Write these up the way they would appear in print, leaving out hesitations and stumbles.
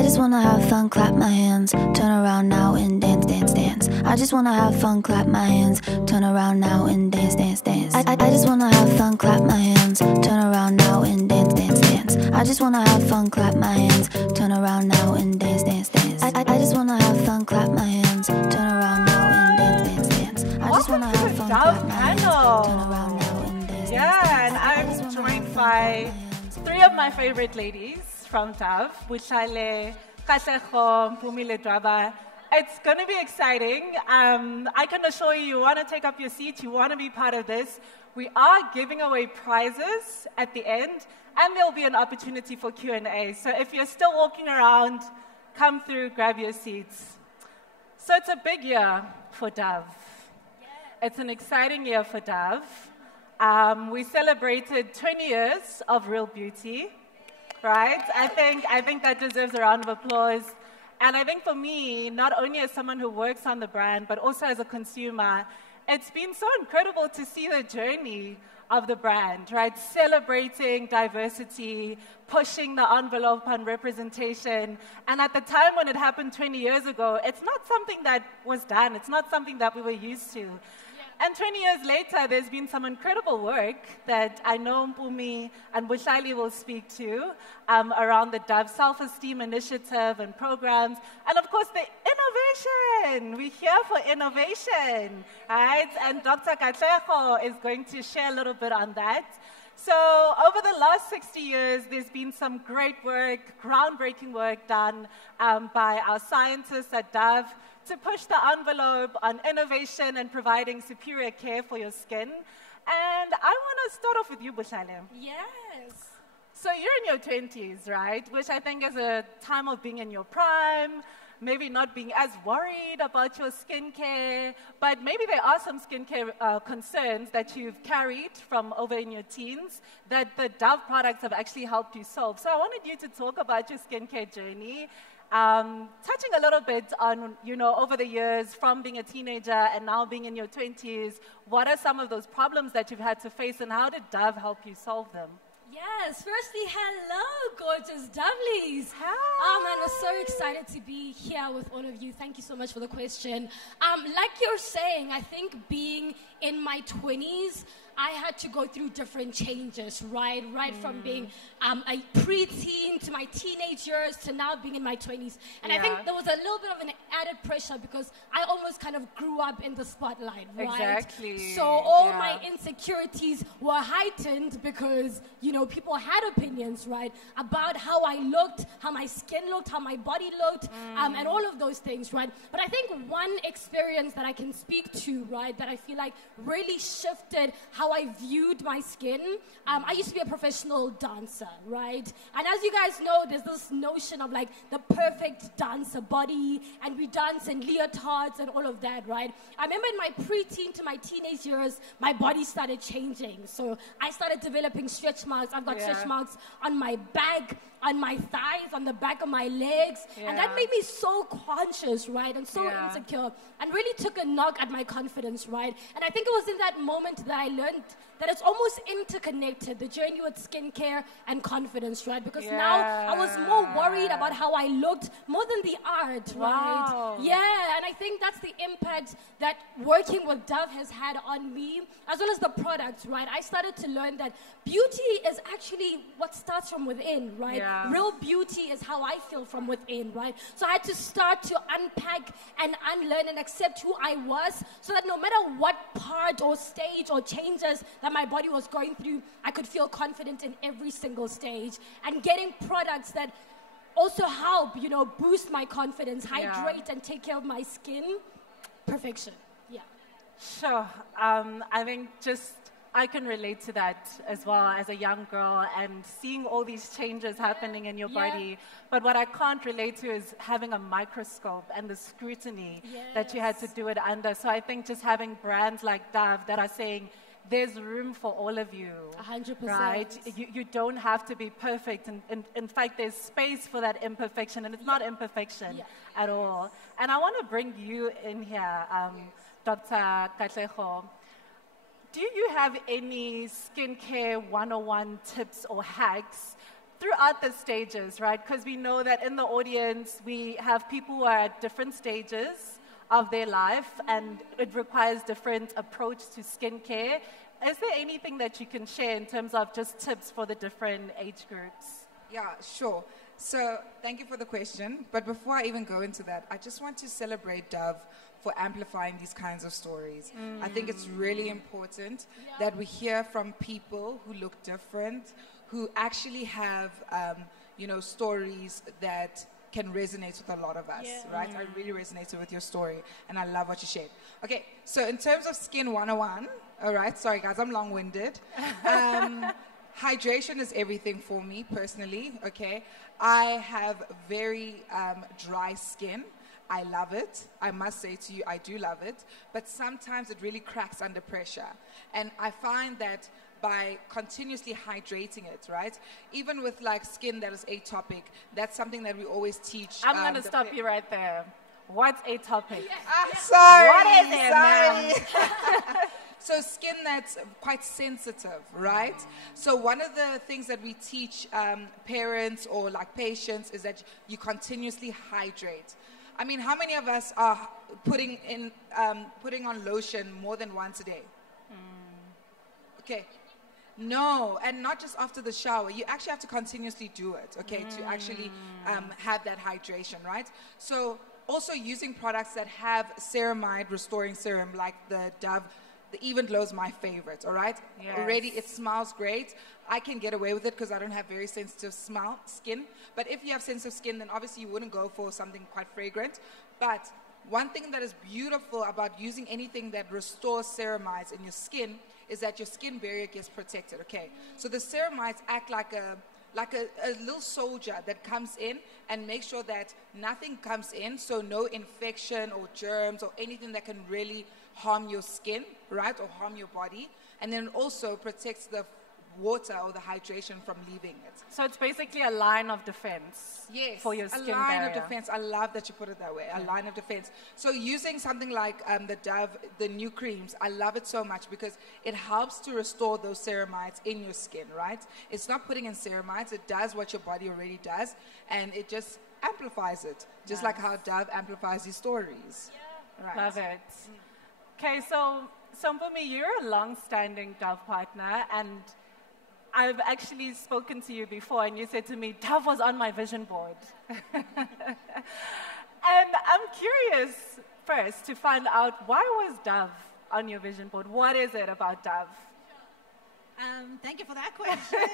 I just wanna have fun, clap my hands, turn around now and dance, dance, dance. I just wanna have fun, clap my hands, turn around now and dance, dance, dance. I just wanna have fun, clap my hands, turn around now and dance, dance, dance. I just wanna have fun, clap my hands, turn around now and dance, dance, dance. I just wanna have fun, clap my hands, turn around now and dance, dance, dance. I just wanna have fun, clap my hands, turn around now and dance, dance, dance. Yeah, and I'm joined by three of my favorite ladies from Dove, Bothlale, Mpoomy, Ledwaba. It's going to be exciting. I can assure you, you want to take up your seat, you want to be part of this. We are giving away prizes at the end, and there'll be an opportunity for Q&A. So if you're still walking around, come through, grab your seats. So it's a big year for Dove. Yeah. It's an exciting year for Dove. We celebrated 20 years of real beauty, right? I think that deserves a round of applause. And I think for me, not only as someone who works on the brand, but also as a consumer, it's been so incredible to see the journey of the brand, right? Celebrating diversity, pushing the envelope on representation. And at the time when it happened 20 years ago, it's not something that was done. It's not something that we were used to. And 20 years later, there's been some incredible work that I know Mpoomy and Bothlale will speak to around the Dove Self-Esteem Initiative and programs. And of course, the innovation. We're here for innovation, right? And Dr. Katlego is going to share a little bit on that. So over the last 60 years, there's been some great work, groundbreaking work done by our scientists at Dove to push the envelope on innovation and providing superior care for your skin. And I want to start off with you, Bothlale. Yes. So you're in your 20s, right? Which I think is a time of being in your prime, maybe not being as worried about your skincare, but maybe there are some skincare concerns that you've carried from over in your teens that the Dove products have actually helped you solve. So I wanted you to talk about your skincare journey, touching a little bit on, over the years from being a teenager and now being in your 20s, what are some of those problems that you've had to face and how did Dove help you solve them? Yes, firstly, hello, gorgeous Dovelies. Hi. Oh man, we're so excited to be here with all of you. Thank you so much for the question. Like you're saying, I think being in my 20s, I had to go through different changes, right? Right from being a preteen to my teenage years to now being in my 20s. And I think there was a little bit of an added pressure because I almost kind of grew up in the spotlight, right? Exactly. So all my insecurities were heightened because, people had opinions, right? About how I looked, how my skin looked, how my body looked, and all of those things, right? But I think one experience that I can speak to, right, that I feel like really shifted how I viewed my skin. I used to be a professional dancer, right? And as you guys know, there's this notion of like the perfect dancer body, and we dance in leotards and all of that, right? I remember in my preteen to my teenage years, my body started changing. So I started developing stretch marks. I've got stretch marks on my back, on my thighs, on the back of my legs. And that made me so conscious, right? And so insecure. And really took a knock at my confidence, right? And I think it was in that moment that I learned that it's almost interconnected, the journey with skincare and confidence, right? Because now I was more worried about how I looked more than the art, right? Yeah, and I think that's the impact that working with Dove has had on me, as well as the products, right? I started to learn that beauty is actually what starts from within, right? Real beauty is how I feel from within, right? So I had to start to unpack and unlearn and accept who I was so that no matter what part or stage or changes that my body was going through, I could feel confident in every single stage. And getting products that also help, boost my confidence, hydrate and take care of my skin, perfection. Yeah. Sure. I think I can relate to that as well as a young girl and seeing all these changes happening in your body. But what I can't relate to is having a microscope and the scrutiny that you had to do it under. So I think just having brands like Dove that are saying, there's room for all of you. 100%. Right? You don't have to be perfect. And in fact, there's space for that imperfection. And it's not imperfection at all. And I want to bring you in here, Dr. Katlego. Do you have any skincare 101 tips or hacks throughout the stages, right? Because we know that in the audience, we have people who are at different stages of their life, and it requires different approach to skincare. Is there anything that you can share in terms of just tips for the different age groups? Yeah, sure. So thank you for the question. But before I even go into that, I just want to celebrate Dove for amplifying these kinds of stories. I think it's really important that we hear from people who look different, who actually have, stories that can resonate with a lot of us, right? I really resonated with your story, and I love what you shared. Okay, so in terms of Skin 101, all right, sorry guys, I'm long-winded. Hydration is everything for me personally, okay? I have very dry skin. I love it. I must say to you, I do love it. But sometimes it really cracks under pressure. And I find that by continuously hydrating it, right? Even with like skin that is atopic, that's something that we always teach. I'm going to stop you right there. What's atopic? Sorry. What is it, ma'am? So skin that's quite sensitive, right? So one of the things that we teach parents or like patients is that you continuously hydrate. I mean, how many of us are putting on lotion more than once a day? Okay. No, and not just after the shower. You actually have to continuously do it, okay, to actually have that hydration, right? So also using products that have ceramide restoring serum, like the Dove. The Even Glow is my favorite, all right? Yes. Already, it smells great. I can get away with it because I don't have very sensitive skin. But if you have sensitive skin, then obviously you wouldn't go for something quite fragrant. But one thing that is beautiful about using anything that restores ceramides in your skin is that your skin barrier gets protected, okay? So the ceramides act like a little soldier that comes in and makes sure that nothing comes in, so no infection or germs or anything that can really harm your skin, right, or harm your body. And then also protects the water or the hydration from leaving it. So it's basically a line of defense for your skin a line barrier. of defense. I love that you put it that way, a line of defense. So using something like the Dove, the new creams, I love it so much because it helps to restore those ceramides in your skin, right? It's not putting in ceramides. It does what your body already does, and it just amplifies it, just like how Dove amplifies these stories. Yeah. Right. Love it. Okay, so Mpoomy, you're a long-standing Dove partner, and I've actually spoken to you before, and you said to me, Dove was on my vision board. And I'm curious first to find out, why was Dove on your vision board? What is it about Dove? Thank you for that question.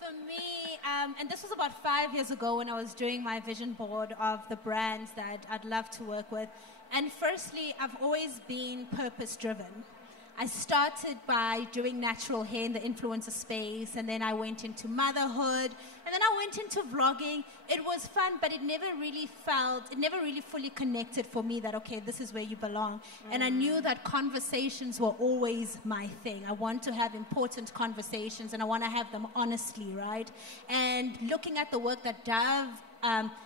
For me, and this was about 5 years ago when I was doing my vision board of the brands that I'd love to work with. And firstly, I've always been purpose-driven. I started by doing natural hair in the influencer space, and then I went into motherhood, and then I went into vlogging. It was fun, but it never really fully connected for me that, okay, this is where you belong. And I knew that conversations were always my thing. I want to have important conversations, and I want to have them honestly, right? And looking at the work that Dove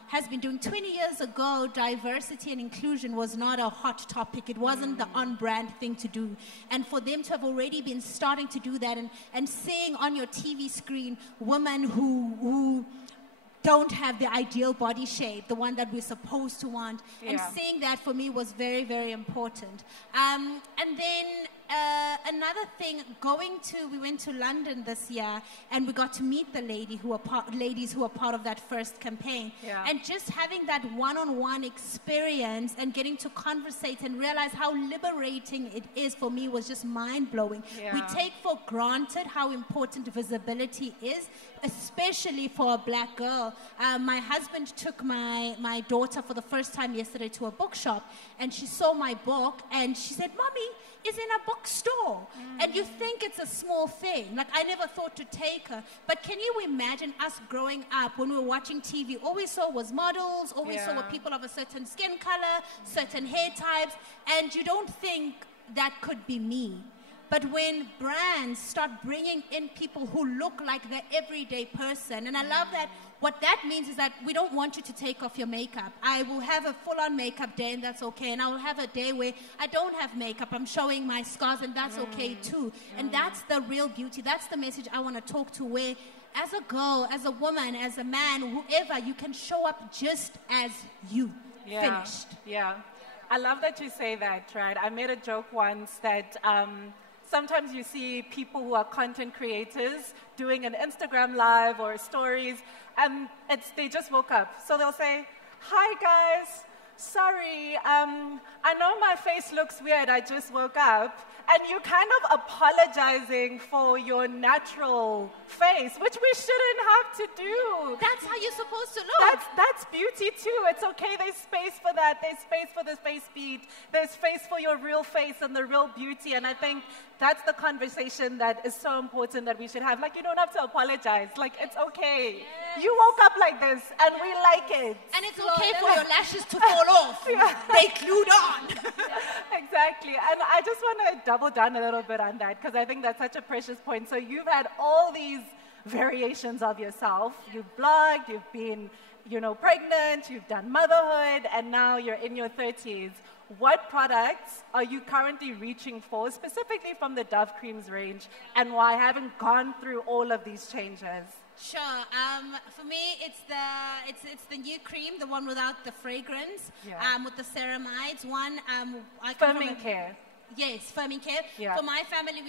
has been doing. 20 years ago, diversity and inclusion was not a hot topic. It wasn't the on-brand thing to do. And for them to have already been starting to do that and seeing on your TV screen women who don't have the ideal body shape, the one that we're supposed to want, and seeing that for me was very, very important. And then another thing, we went to London this year, and we got to meet the ladies who were part of that first campaign. Yeah. And just having that one-on-one experience and getting to conversate and realize how liberating it is for me was just mind-blowing. Yeah. We take for granted how important visibility is, especially for a black girl. My husband took my daughter for the first time yesterday to a bookshop, and she saw my book, and she said, "Mommy, it's in a bookstore." And you think it's a small thing. Like, I never thought to take her. But can you imagine us growing up when we were watching TV? All we saw was models, all we saw were people of a certain skin color, certain hair types, and you don't think that could be me. But when brands start bringing in people who look like the everyday person, and I love that, what that means is that we don't want you to take off your makeup. I will have a full-on makeup day, and that's okay. And I will have a day where I don't have makeup. I'm showing my scars, and that's okay too. And that's the real beauty. That's the message I want to talk to, where as a girl, as a woman, as a man, whoever, you can show up just as you. Finished. Yeah. I love that you say that, right? I made a joke once that sometimes you see people who are content creators doing an Instagram live or stories, and they just woke up. So they'll say, "Hi guys, sorry, I know my face looks weird, I just woke up." And you're kind of apologizing for your natural face, which we shouldn't have to do. That's how you're supposed to look. That's beauty too. It's okay. There's space for that. There's space for the face beat. There's space for your real face and the real beauty. And I think that's the conversation that is so important that we should have. Like, you don't have to apologize. Like, it's okay. Yes. You woke up like this, and we like it. And it's okay for your lashes to fall off. They glued on. Exactly. And I just want to double down a little bit on that, because I think that's such a precious point. So you've had all these variations of yourself. You've blogged, you've been, pregnant, you've done motherhood, and now you're in your 30s. What products are you currently reaching for, specifically from the Dove Creams range, and why haven't gone through all of these changes? Sure. For me, it's the new cream, the one without the fragrance, with the ceramides. One, Firming care. Yes, firming care. Yeah. For my family,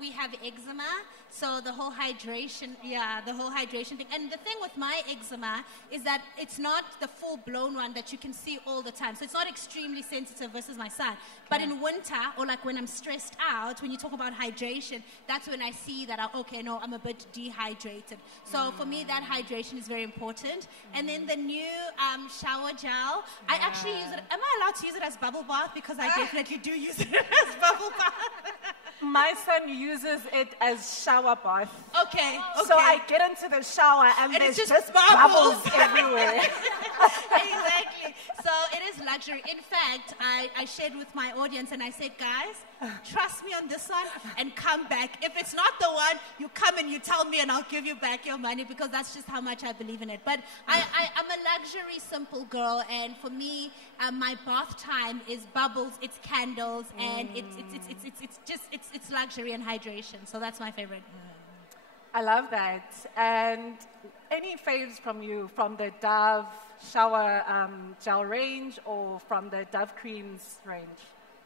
we have eczema, so the whole hydration thing. And the thing with my eczema is that it's not the full-blown one that you can see all the time. So it's not extremely sensitive versus my son. But in winter, or like when I'm stressed out, when you talk about hydration, that's when I see that, I'm a bit dehydrated. So for me, that hydration is very important. And then the new shower gel, I actually use it. Am I allowed to use it as bubble bath? Because I definitely do use it as bubble bath. My son uses it as shower bath. Okay. So I get into the shower and there's it's just bubbles everywhere. Exactly. So it is luxury. In fact, I shared with my audience and I said, guys, trust me on this one and come back. If it's not the one, you come and you tell me and I'll give you back your money, because that's just how much I believe in it. But I'm a luxury, simple girl, and for me, my bath time is bubbles, it's candles, and it's luxury and hydration. So that's my favorite. I love that. And any faves from you, from the Dove shower gel range or from the Dove Creams range?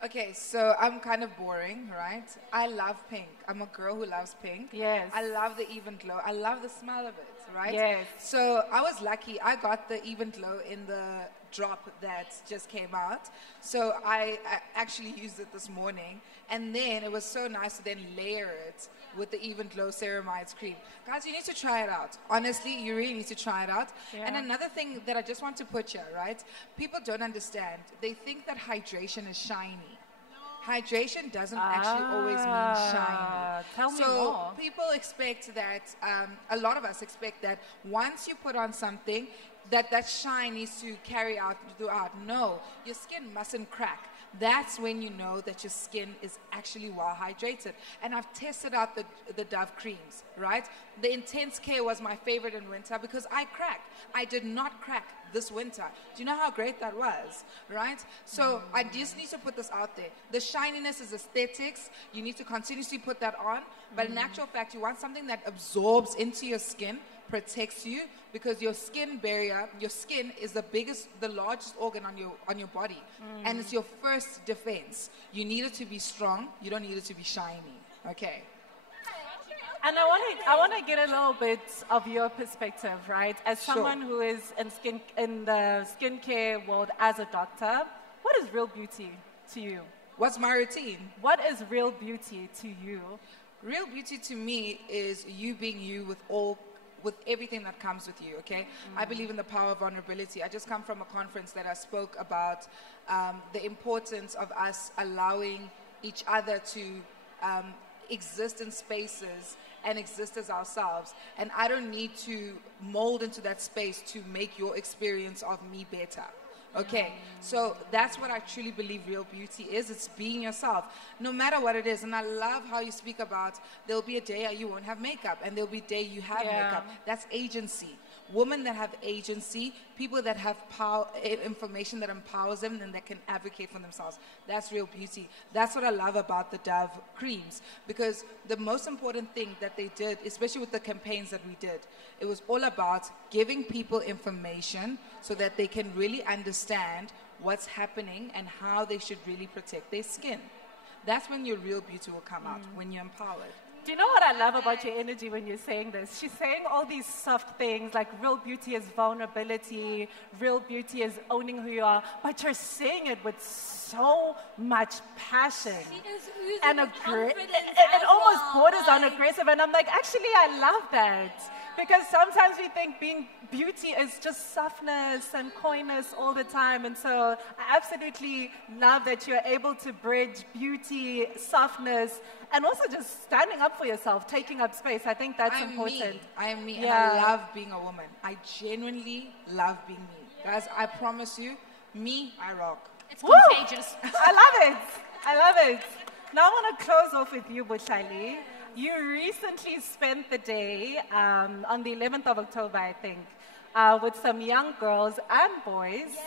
Okay, so I'm kind of boring, right? I love pink. I'm a girl who loves pink. Yes. I love the even glow. I love the smell of it, right? Yes. So I was lucky. I got the even glow in the drop that just came out. So I actually used it this morning. And then it was so nice to then layer it with the Even Glow Ceramides cream. Guys, you need to try it out. Honestly, you really need to try it out. Yeah. And another thing that I just want to put here, right? People don't understand. They think that hydration is shiny. Hydration doesn't actually always mean shiny. Tell me so more. People expect that, a lot of us expect that once you put on something, that shine needs to carry out throughout. No, your skin mustn't crack. That's when you know that your skin is actually well hydrated. And I've tested out the Dove creams, right? The Intense Care was my favorite in winter because I cracked. I did not crack this winter. Do you know how great that was, right? So I just need to put this out there. The shininess is aesthetics. You need to continuously put that on. But in actual fact, you want something that absorbs into your skin, protects you, because your skin barrier, your skin is the largest organ on your body, and it's your first defense. You need it to be strong. You don't need it to be shiny. Okay. And I want to get a little bit of your perspective, right? As someone who is in the skincare world as a doctor, what is real beauty to you? What's my routine? What is real beauty to you? Real beauty to me is you being you with everything that comes with you, okay? I believe in the power of vulnerability. I just come from a conference that I spoke about the importance of us allowing each other to exist in spaces and exist as ourselves. And I don't need to mold into that space to make your experience of me better. Okay, so that's what I truly believe real beauty is. It's being yourself, no matter what it is. And I love how you speak about there'll be a day you won't have makeup, and there'll be a day you have makeup. That's agency. women that have agency, people that have power, information that empowers them and that can advocate for themselves. That's real beauty. That's what I love about the Dove creams, because the most important thing that they did, especially with the campaigns that we did, it was all about giving people information so that they can really understand what's happening and how they should really protect their skin. That's when your real beauty will come out, when you're empowered. Do you know what I love about your energy when you're saying this? She's saying all these soft things, like real beauty is vulnerability, real beauty is owning who you are, but you're saying it with so much passion. She is oozing And with confidence it as almost well, borders on like- aggressive, and I'm like, actually, I love that. Because sometimes we think being beauty is just softness and coyness all the time. And so I absolutely love that you're able to bridge beauty, softness, and also just standing up for yourself, taking up space. I think that's important. I am me, Yeah. and I love being a woman. I genuinely love being me. Guys, I promise you, me, I rock. It's Woo! contagious. I love it. I love it. Now I want to close off with you, Bothlale. You recently spent the day on the 11th of October, I think, with some young girls and boys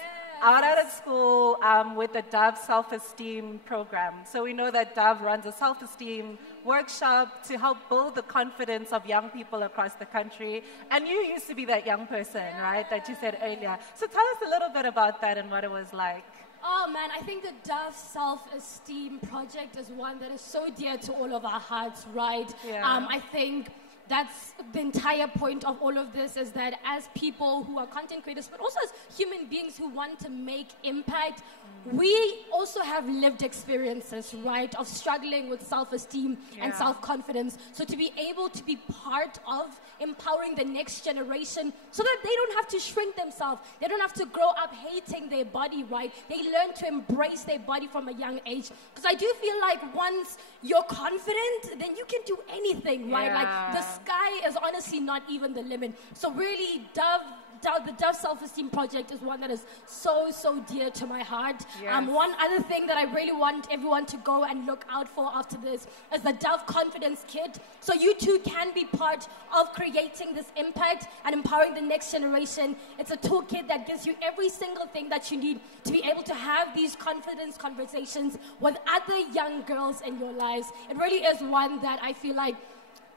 out at school with the Dove Self-Esteem Program. So we know that Dove runs a self-esteem workshop to help build the confidence of young people across the country. And you used to be that young person, right, that you said earlier. So tell us a little bit about that and what it was like. Oh man, I think the Dove Self-Esteem Project is one that is so dear to all of our hearts, right? Yeah. I think that's the entire point of all of this, is that as people who are content creators, but also as human beings who want to make impact, we also have lived experiences, right, of struggling with self-esteem and Yeah. self-confidence. So to be able to be part of empowering the next generation so that they don't have to shrink themselves, they don't have to grow up hating their body, right? They learn to embrace their body from a young age. Because I do feel like once you're confident, then you can do anything, right? Like the sky is honestly not even the limit. So really, the Dove Self-Esteem Project is one that is so, so dear to my heart. Yes. One other thing that I really want everyone to go and look out for after this is the Dove Confidence Kit. So you too can be part of creating this impact and empowering the next generation. It's a toolkit that gives you every single thing that you need to be able to have these confidence conversations with other young girls in your lives. It really is one that I feel like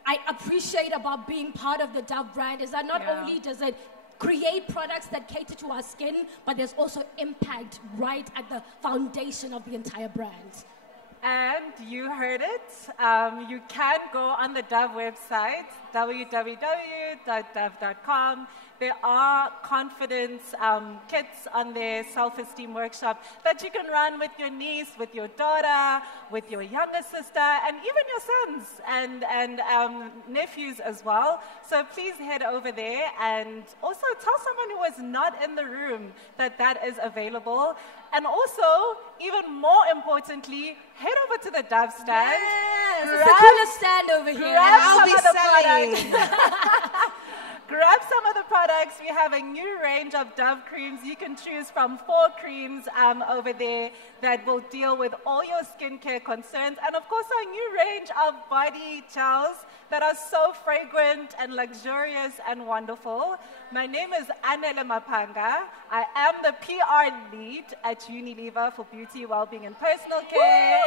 I appreciate about being part of the Dove brand, is that not only does it create products that cater to our skin, but there's also impact right at the foundation of the entire brand. And you heard it. You can go on the Dove website, www.dove.com. There are confidence kits on their self-esteem workshop that you can run with your niece, with your daughter, with your younger sister, and even your sons and nephews as well. So please head over there and also tell someone who is not in the room that that is available. And also, even more importantly, head over to the Dove stand. Yes, it's the coolest stand over here. Grab I'll some be of the selling. products. Grab some of the products. We have a new range of Dove creams. You can choose from 4 creams over there that will deal with all your skincare concerns. And of course, a new range of body gels that are so fragrant and luxurious and wonderful. My name is Anele Mapanga. I am the PR lead at Unilever for beauty, well-being, and personal care.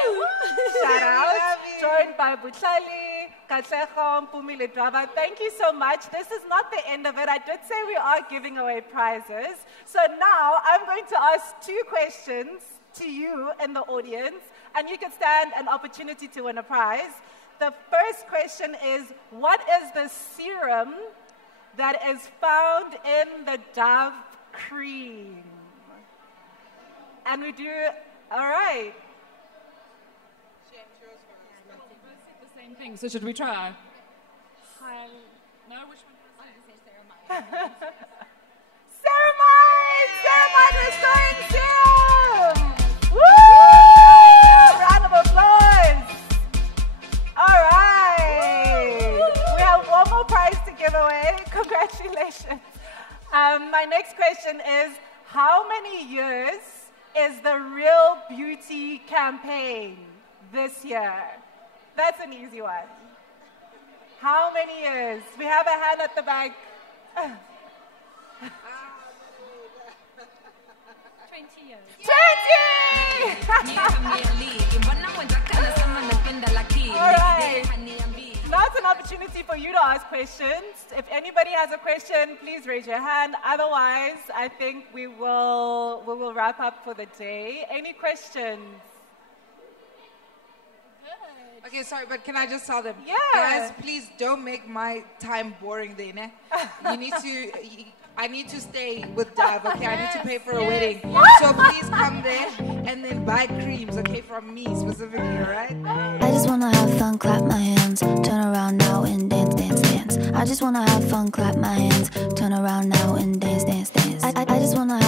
Shout out. Joined by Bothlale, Mpoomy, Ledwaba. Thank you so much. This is not the end of it. I did say we are giving away prizes. So now I'm going to ask 2 questions to you in the audience, and you can stand an opportunity to win a prize. The first question is, what is the serum that is found in the Dove cream? And we do, all right. The same thing, so should we try? No, which one? Ceramide restoring serum! Woo! Round of applause! All right. We have one more prize to give away. Congratulations. My next question is, how many years is the Real Beauty campaign this year? That's an easy one. How many years? We have a hand at the back. opportunity for you to ask questions. If anybody has a question, please raise your hand. Otherwise, I think we will wrap up for the day. Any questions? Okay, sorry, but can I just tell them? Yeah. Guys, please don't make my time boring there, ne? I need to stay with Dove, okay? I need to pay for a wedding. So please come there and then buy creams, okay, from me specifically, all right? I just wanna have fun, clap my hands, turn around now and dance, dance, dance. I just wanna have fun, clap my hands, turn around now and dance, dance, dance. I just wanna